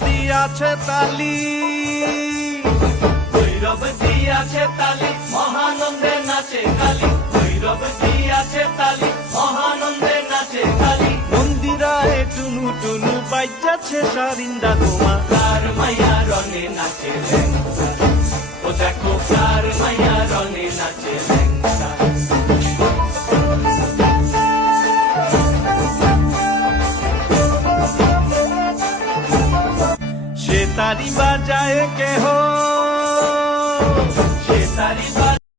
দিয়াছে তালি, ভৈরব দিয়াছে তালি, মহানন্দে নাচে কালী। ভৈরব দিয়াছে তালি, মহানন্দে নাচে কালী। মন্দিরায় টুনু টুনু বাজ্যাছে সারিন্দা গোমা। কার মাইয়া রনে নাচে ল্যাংচা, ও দেখো কার মাইয়া রনে নাচে ল্যাংচা। সে তারি বাজায় কেহ